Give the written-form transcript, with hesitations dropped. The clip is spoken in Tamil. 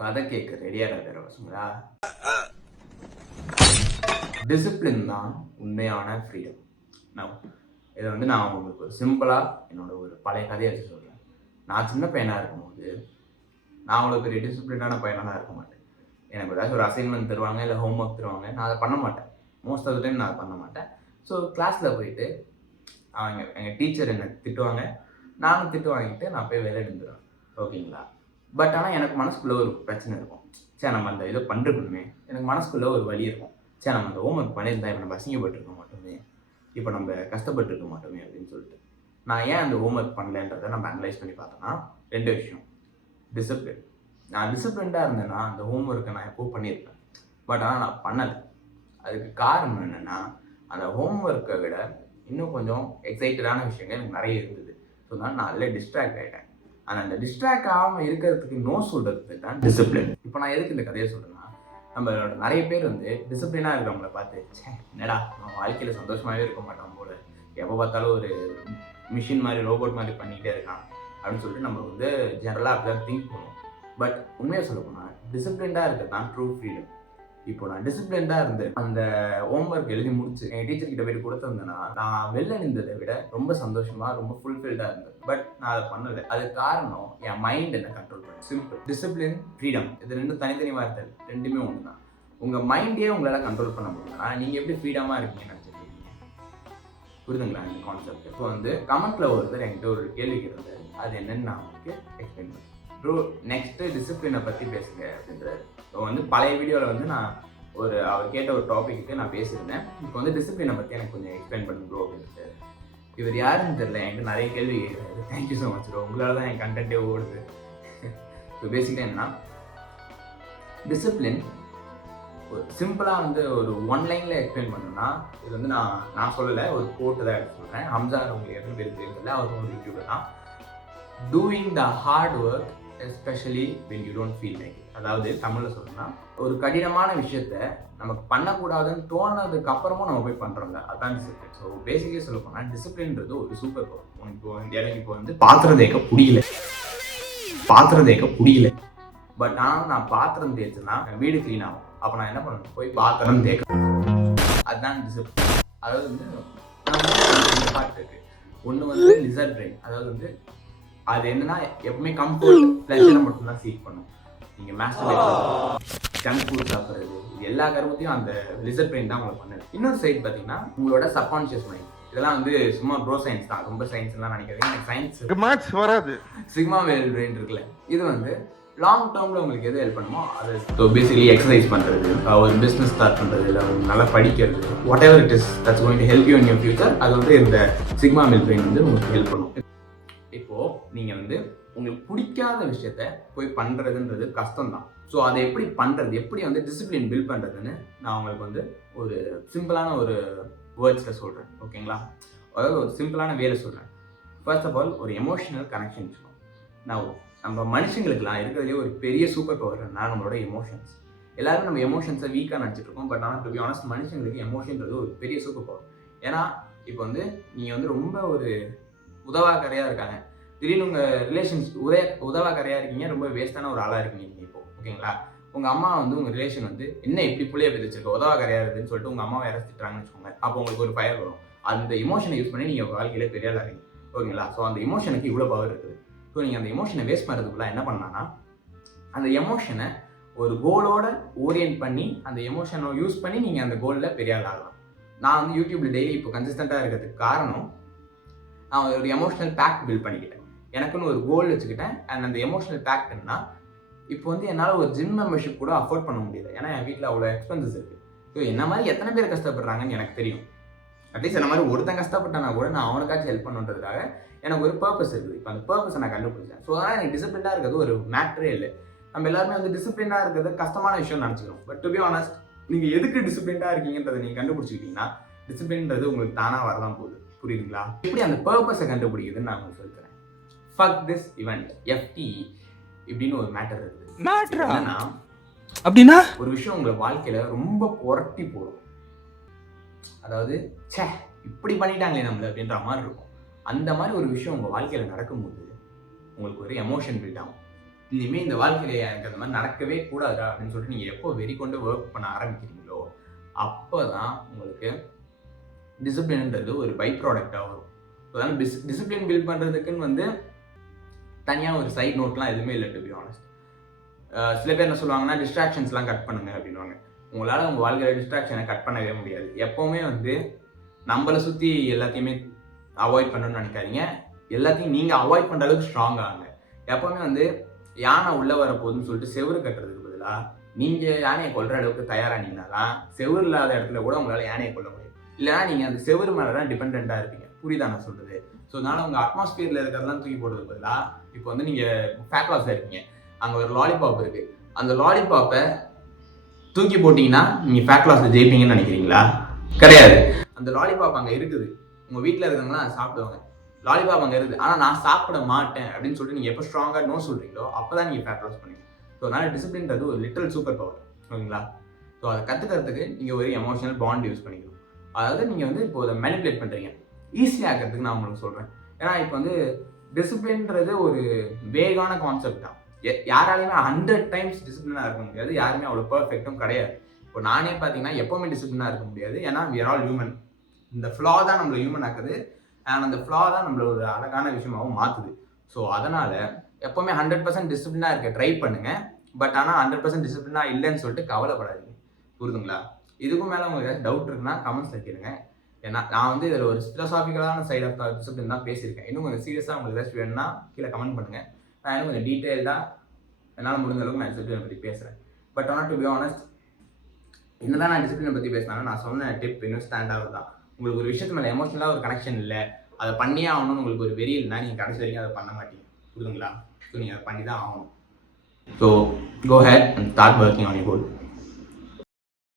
கதை கேட்க ரெடியாக இருக்கிற பசங்களா? டிசிப்ளின் தான் உண்மையான ஃப்ரீடம். நான் உங்களுக்கு ஒரு சிம்பிளாக என்னோட ஒரு பழைய கதையை வச்சு சொல்கிறேன். நான் சின்ன பையனாக இருக்கும்போது நான் அவ்வளோ பெரிய டிசிப்ளினான பையனாக இருக்க மாட்டேன். எனக்கு ஏதாச்சும் ஒரு அசைன்மெண்ட் தருவாங்க, இல்லை ஹோம் ஒர்க் தருவாங்க, நான் அதை பண்ண மாட்டேன். மோஸ்ட் ஆஃப் த டைம் நான் அதை பண்ண மாட்டேன். ஸோ கிளாஸில் போயிட்டு எங்கள் டீச்சர் என்னை திட்டுவாங்க, நானும் திட்டு வாங்கிட்டு நான் போய் வெளியே நின்றுடுவேன். ஓகேங்களா? பட் ஆனால் எனக்கு மனசுக்குள்ளே ஒரு பிரச்சனை இருக்கும். சரி, நம்ம அந்த இதை பண்ணிருக்கணுமே. எனக்கு மனசுக்குள்ளே ஒரு வலி இருக்கும். சரி, நம்ம அந்த ஹோம் ஒர்க் பண்ணியிருந்தா இப்போ நம்ம அசிங்கப்பட்டுருக்க மாட்டோமே, இப்போ நம்ம கஷ்டப்பட்டுருக்க மாட்டோமே அப்படின்னு சொல்லிட்டு நான் ஏன் அந்த ஹோம் ஒர்க் பண்ணலன்றதை நம்ம அனலைஸ் பண்ணி பார்த்தோன்னா 2 விஷயம். டிசிப்ளின். நான் டிசிப்ளின்டாக இருந்தேன்னா அந்த ஹோம் ஒர்க்கை நான் எப்போ பண்ணியிருப்பேன். பட் ஆனால் நான் பண்ணலை. அதுக்கு காரணம் என்னென்னா, அந்த ஹோம் ஒர்க்கை விட இன்னும் கொஞ்சம் எக்ஸைட்டடான விஷயங்கள் எனக்கு நிறைய இருந்தது. ஸோ நான் அதில் டிஸ்ட்ராக்ட் ஆகிட்டேன். ஆனால் அந்த டிஸ்ட்ராக்ட் ஆகாமல் இருக்கிறதுக்கு நோ சொல்கிறதுக்கு தான் டிசிப்ளின். இப்போ நான் எதுக்கு இந்த கதையை சொல்கிறேன்னா, நம்மளோட நிறைய பேர் டிசிப்ளினாக இருக்கிறவங்கள பார்த்து என்னடா நம்ம வாழ்க்கையில் சந்தோஷமாகவே இருக்க மாட்டோம் போல, எப்போ பார்த்தாலும் ஒரு மிஷின் மாதிரி ரோபோட் மாதிரி பண்ணிக்கிட்டே இருக்கான் அப்படின்னு சொல்லிட்டு நம்ம ஜென்ரலாக அப்படி தான் திங்க் பண்ணுவோம். பட் உண்மையாக சொல்ல போனால் டிசிப்ளின்டாக இருக்கிறது தான் ட்ரூ ஃப்ரீடம். இப்போ நான் டிசிப்ளின்டாக இருந்து அந்த ஹோம் ஒர்க் எழுதி முடிச்சு எங்கள் டீச்சர்கிட்ட போய்ட்டு கொடுத்துருந்தேன்னா நான் வெளில நின்றதை விட ரொம்ப சந்தோஷமாக ரொம்ப ஃபுல்ஃபில்டாக இருந்தது. பட் நான் அதை பண்ணலை. அதுக்கு காரணம் என் மைண்ட் என்ன கண்ட்ரோல் பண்ணேன். சிம்பிள். டிசிப்ளின், ஃப்ரீடம், இது ரெண்டும் தனித்தனி வார்த்தை, ரெண்டுமே ஒன்று தான். உங்கள் மைண்டே உங்களால் கண்ட்ரோல் பண்ண முடியும்னா நீங்கள் எப்படி ஃப்ரீடமாக இருக்கீங்கன்னு நினச்சிருக்கீங்க? புரியுதுங்களா இந்த கான்செப்ட்? இப்போ கமெண்ட்டில் ஒருத்தர் என்கிட்ட ஒரு கேள்வி கேட்டாரு. அது என்னன்னு நான் உங்களுக்கு எக்ஸ்பிளைன் பண்ணுறேன். ப்ரோ, நெக்ஸ்ட்டு டிசிப்ளினை பற்றி பேசுங்க அப்படின்றாரு. ஸோ பழைய வீடியோவில் நான் அவர் கேட்ட ஒரு டாபிக்கு நான் பேசியிருந்தேன். இப்போ டிசிப்ளினை பற்றி எனக்கு கொஞ்சம் எக்ஸ்பிளைன் பண்ணுங்க ப்ரோ அப்படின்ட்டு. இவர் யாருன்னு தெரியல, என்கிட்ட நிறைய கேள்வி கேட்குறாரு. தேங்க்யூ ஸோ மச் ப்ரோ, உங்களால் தான் என் கண்டென்ட்டே ஓடுது. ஸோ பேசிக்கிட்டே என்னன்னா, டிசிப்ளின் ஒரு சிம்பிளாக ஒரு 1 லைனில் எக்ஸ்பிளைன் பண்ணணும்னா, இது நான் சொல்லலை, ஒரு கோட்டு தான் எடுத்து சொல்கிறேன். ஹம்சார் உங்களுக்கு எத்தனை பேர் தெரியல, அவர் ஒரு யூடியூபர் தான். Doing the hard work especially when you don't feel like. அதாவது தமிழில் சொல்லணும்னா, ஒரு கடினமான விஷயத்த நமக்கு பண்ணக்கூடாதுன்னு தோணுனதுக்கு அப்புறமும் நம்ம போய் பண்ணுறோம்ல, அதுதான் டிசிப்ளின். ஸோ பேசிக்கலி சொல்ல போனால் டிசிப்ளின்றது ஒரு சூப்பர் பவர். எனக்கு இப்போ பாத்திரம் தேய்க்க பிடிக்கல. பட் நான் பாத்திரம் தேய்ச்சேன்னா வீடு க்ளீன் ஆகும். அப்போ நான் என்ன பண்ணணும், போய் பாத்திரம் தேய்க்கணும். அதுதான் டிசிப்ளின். அதாவது பார்ட் இருக்கு. ஒன்று லிசர்ட் பிரெயின். அதாவது அது என்னன்னா, எப்பவுமே கம்ஃபர்ட், ப்ளஷரை மட்டும்தான் சீக் பண்ணும். நீங்கள் மாஸ்டர்பேட், ஜங்க் ஃபுட் சாப்பிட்றது, இது எல்லா கருமத்தையும் அந்த லிசர்ட் பிரெயின் தான் உங்களுக்கு பண்ணுது. இன்னொரு சைடு பார்த்தீங்கன்னா, உங்களோட சப்கான்ஷியஸ் மைண்ட். இதெல்லாம் சும்மா ப்ரோ சயின்ஸ் தான், ரொம்ப சயின்ஸ்லாம் நினைக்காதீங்க. எனக்கு சயின்ஸ் மேத்ஸ் வராது. சிக்மா வேல் பிரெயின் இருக்குல்ல, இது லாங் டேர்மில் உங்களுக்கு எது ஹெல்ப் பண்ணுமோ அது. ஸோ பேசிக்கலி எக்ஸசைஸ் பண்ணுறது, ஒரு பிஸ்னஸ் ஸ்டார்ட் பண்ணுறது, இல்லை நல்லா படிக்கிறது, what ever it is that's going to help you in your future. அது இந்த சிக்மா வேல் பிரெயின் உங்களுக்கு ஹெல்ப் பண்ணும். இப்போது நீங்கள் உங்களுக்கு பிடிக்காத விஷயத்த போய் பண்ணுறதுன்றது கஷ்டம்தான். ஸோ அதை எப்படி பண்ணுறது, எப்படி டிசிப்ளின் பில்ட் பண்ணுறதுன்னு நான் உங்களுக்கு ஒரு சிம்பிளான ஒரு வேர்ட்ஸில் சொல்கிறேன். ஓகேங்களா? அதாவது ஒரு சிம்பிளான வேலை சொல்கிறேன். ஃபர்ஸ்ட் ஆஃப் ஆல், ஒரு எமோஷனல் கனெக்ஷன் வச்சுக்கணும். நம்ம மனுஷங்களுக்குலாம் இருக்கிறதுலே ஒரு பெரிய சூப்பர் பவர்னா நம்மளோட எமோஷன்ஸ். எல்லாருமே நம்ம எமோஷன்ஸை வீக்காக நினச்சிட்டு இருக்கோம். பட் ஆனால் டு பி ஆனஸ்ட், மனுஷங்களுக்கு எமோஷன்றது ஒரு பெரிய சூப்பர் பவர். ஏன்னா இப்போ நீங்கள் ரொம்ப ஒரு உதவாக்கரையாக இருக்காங்க, திடீர்னு உங்கள் ரிலேஷன்ஸ் உதவாக்கரையாக இருக்கீங்க, ரொம்ப வேஸ்ட்டான ஒரு ஆளாக இருக்கீங்க நீங்கள் இப்போ. ஓகேங்களா? உங்கள் அம்மா உங்கள் ரிலேஷன் என்ன இப்படி புள்ளைய பிரிச்சிருக்க, உதவாக்கரையாக இருக்குதுன்னு சொல்லிட்டு உங்கள் அம்மாவை இறச்சிட்டாங்கன்னு வச்சுக்கோங்க. அப்போ உங்களுக்கு ஒரு ஃபயர் வரும். அந்த எமோஷனை யூஸ் பண்ணி நீங்கள் வாழ்க்கையில் பெரிய ஆளாக இருக்கீங்க. ஓகேங்களா? ஸோ அந்த எமோஷனுக்கு இவ்வளோ பவர் இருக்குது. ஸோ நீங்கள் அந்த எமோஷனை வேஸ்ட் பண்ணுறதுக்குள்ள என்ன பண்ணலான்னா, அந்த எமோஷனை ஒரு கோலோட ஓரியன்ட் பண்ணி அந்த எமோஷனை யூஸ் பண்ணி நீங்கள் அந்த கோலில் பெரிய ஆள் ஆகலாம். நான் யூடியூப்பில் டெய்லி இப்போ கன்சிஸ்டண்ட்டாக இருக்கிறதுக்கு காரணம், நான் ஒரு எமோஷனல் பேக்ட் பில்ட் பண்ணிக்கிட்டேன். எனக்குன்னு ஒரு கோல் வச்சுக்கிட்டேன். அண்ட் அந்த எமோஷனல் பேக்ட்னா, இப்போ என்னால் ஒரு ஜிம் மெம்பர்ஷிப் கூட அஃபோர்ட் பண்ண முடியல. ஏன்னா என் வீட்டில் அவ்வளோ எக்ஸ்பென்சஸ் இருக்குது. ஸோ என்ன மாதிரி எத்தனை பேர் கஷ்டப்படுறாங்கன்னு எனக்கு தெரியும். அட்லீஸ்ட் என்ன மாதிரி ஒருத்தன் கஷ்டப்பட்டானா கூட நான் அவனுக்காச்சும் ஹெல்ப் பண்ணுன்றதுக்காக எனக்கு ஒரு பர்பஸ் இருக்குது. இப்போ அந்த பர்பஸை நான் கண்டுபிடிச்சேன். ஸோ அதனால் எனக்கு டிசிப்ளினாக இருக்கிறது ஒரு மேட்டரே இல்லை. நம்ம எல்லாருமே டிசிப்ளினாக இருக்கிறது கஷ்டமான விஷயம் நினச்சிக்கிறோம். பட் டு பி ஆனஸ்ட், நீங்கள் எதுக்கு டிசிப்ளினாக இருக்கீங்கன்றதை நீங்கள் கண்டுபிடிச்சிக்கிட்டீங்கன்னா டிசிப்ளின்றது உங்களுக்கு தானாக வரதான் போகுது. புரியுதுங்களா? எப்படி அந்த பர்பஸை கண்டுபிடிக்குதுன்னு நான் உங்களுக்கு சொல்லித்தரேன். ஃபக் திஸ் இவெண்ட், FTE இப்படின்னு ஒரு மேட்டர் இருக்குது. என்னன்னா, அப்படின்னா ஒரு விஷயம் உங்களை வாழ்க்கையில் ரொம்ப புரட்டி போடும். அதாவது இப்படி பண்ணிட்டாங்களே நம்மள அப்படின்ற மாதிரி இருக்கும். அந்த மாதிரி ஒரு விஷயம் உங்கள் வாழ்க்கையில் நடக்கும்போது உங்களுக்கு ஒரு எமோஷன் பில்ட் ஆகும். இனிமேல் இந்த வாழ்க்கையில எனக்கு அந்த மாதிரி நடக்கவே கூடாதா அப்படின்னு சொல்லிட்டு நீங்கள் எப்போ வெறி கொண்டு ஒர்க் பண்ண ஆரம்பிக்கிறீங்களோ அப்போ தான் உங்களுக்கு டிசிப்ளின்ன்றது ஒரு பை ப்ராடக்டாக வரும். அதனால் டிசிப்ளின் பில்ட் பண்ணுறதுக்குன்னு வந்து தனியாக ஒரு சைட் நோட்லாம் எதுவுமே இல்லை டு பி ஆனஸ்ட். சில பேர் என்ன சொல்லுவாங்கன்னா டிஸ்ட்ராக்ஷன்ஸ்லாம் கட் பண்ணுங்க அப்படின்வாங்க. உங்களால் உங்கள் வாழ்க்கையில் டிஸ்ட்ராக்ஷனை கட் பண்ணவே முடியாது. எப்போவுமே வந்து நம்மளை சுற்றி எல்லாத்தையுமே அவாய்ட் பண்ணணும்னு நினைக்காதீங்க. எல்லாத்தையும் நீங்கள் அவாய்ட் பண்ணுற அளவுக்கு ஸ்ட்ராங் ஆகுங்க. எப்போவுமே வந்து யானை உள்ளே வர போகுதுன்னு சொல்லிட்டு செவுறு கட்டுறதுக்கு பதிலாக நீங்கள் யானையை கொல்ற அளவுக்கு தயாரானீங்கன்னா தான் செவுறு இல்லாத இடத்துல கூட உங்களால் யானையை கொல்ல முடியும். இல்லைனா நீங்கள் அந்த செவுறு மேலே தான் டிபெண்ட்டாக இருப்பீங்க. புரியுதா நான் சொல்கிறது? ஸோ அதனால் உங்கள் அட்மாஸ்பியரில் இருக்கிறதெல்லாம் தூக்கி போடுறதுக்கு பதிலாக இப்போ வந்து நீங்கள் ஃபேட் லாஸில் இருக்கீங்க, அங்கே ஒரு லாலிபாப் இருக்குது, அந்த லாலிபாப்பை தூக்கி போட்டிங்கன்னா நீங்கள் ஃபேட் லாஸில் ஜெயிப்பீங்கன்னு நினைக்கிறீங்களா? கிடையாது. அந்த லாலிபாப் அங்கே இருக்குது, உங்கள் வீட்டில் இருக்கிறவங்களாம் அதை சாப்பிடுவாங்க. லாலிபாப் அங்கே இருக்குது, ஆனால் நான் சாப்பிட மாட்டேன் அப்படின்னு சொல்லிட்டு நீங்கள் எப்போ ஸ்ட்ராங்காக நோ சொல்கிறீங்களோ அப்போ தான் நீங்கள் ஃபேட் லாஸ் பண்ணுவீங்க. ஸோ அதனால் டிசிப்ளின்றது ஒரு லிட்டில் சூப்பர் பவர். ஓகேங்களா? ஸோ அதை கற்றுக்கிறதுக்கு நீங்கள் ஒரு எமோஷனல் பாண்ட் யூஸ் பண்ணிக்கணும். அதாவது நீங்கள் வந்து இப்போ அதை மேனிப்புலேட் பண்ணுறீங்க, ஈஸியாக இருக்கிறதுக்கு நான் உங்களுக்கு சொல்கிறேன். ஏன்னா இப்போ வந்து டிசிப்ளின்றது ஒரு வேகான கான்செப்ட் தான். யாராலையுமே 100 times டிசிப்ளினாக இருக்க முடியாது. யாருமே அவ்வளோ பர்ஃபெக்டும் கிடையாது. இப்போ நானே பார்த்தீங்கன்னா எப்போவுமே டிசிப்ளினாக இருக்க முடியாது. ஏன்னா we are all human. இந்த ஃப்ளா தான் நம்மளை ஹியூமன் ஆக்குது. அண்ட் அந்த ஃப்ளா தான் நம்மள ஒரு அழகான விஷயமாகவும் மாற்றுது. ஸோ அதனால் எப்போவுமே 100% டிசிப்ளினாக இருக்க ட்ரை பண்ணுங்கள். பட் ஆனால் 100% டிசிப்ளினாக இல்லைன்னு சொல்லிட்டு கவலைப்படாதீங்க. புரியுதுங்களா? இதுக்கும் மேலே உங்களுக்கு ஏதாச்சும் டவுட் இருக்குன்னா கமெண்ட்ஸில் கேளுங்க. ஏன்னா நான் வந்து இதில் ஒரு ஃபிலோசாபிக்கலான சைட் ஆஃப் டிசிப்ளின் தான் பேசியிருக்கேன். இன்னும் கொஞ்சம் சீரியஸாக உங்களுக்கு ஏதாச்சும் வேணும்னா கீழே கமெண்ட் பண்ணுங்கள். நான் இன்னும் கொஞ்சம் டீட்டெயில்டாக என்னால் முடிஞ்ச அளவுக்கு நான் டிசிப்ளினை பற்றி பேசுகிறேன். பட் ஆனால் டு பி ஆனஸ்ட், என்னதான் நான் டிசிப்ளினை பற்றி பேசினாலும் நான் சொன்ன டிப் இன்னும் ஸ்டாண்ட் ஆகுது தான். உங்களுக்கு ஒரு விஷயத்து மேலே எமோஷனலாக ஒரு கனெக்ஷன் இல்லை, அதை பண்ணியே ஆகணும்னு உங்களுக்கு ஒரு வெறி இல்லைனா நீங்கள் கடைசி வரைக்கும் அதை பண்ண மாட்டீங்க. புரியுதுங்களா? ஸோ நீங்கள் அதை பண்ணி தான் ஆகணும். So go head and start working on your goal.